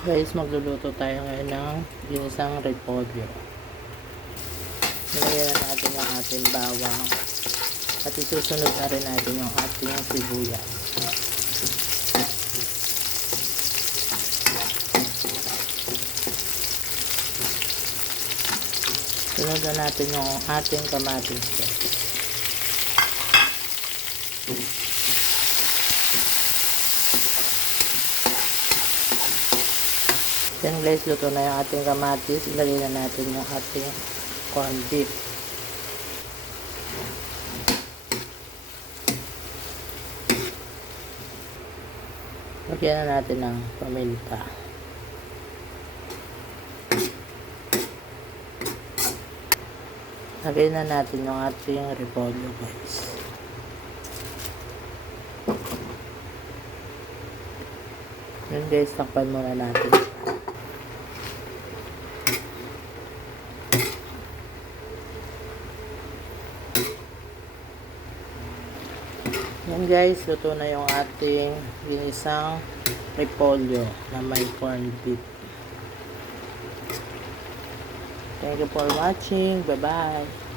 Guys, magluluto tayo ngayon ng ginisang repolyo. Nilagyan na natin yung ating bawang at isusunod na rin natin yung ating sibuyas. Sunod na natin yung ating kamatis. Then guys, luto na yung ating kamatis. Ilagay na natin yung ating corned beef. Lagyan na natin ng paminta. Lagyan na natin yung ating repolyo guys. Then guys, takpan muna natin siya. Yan guys, luto na yung ating ginisang repolyo na may corned beef. Thank you for watching. Bye bye.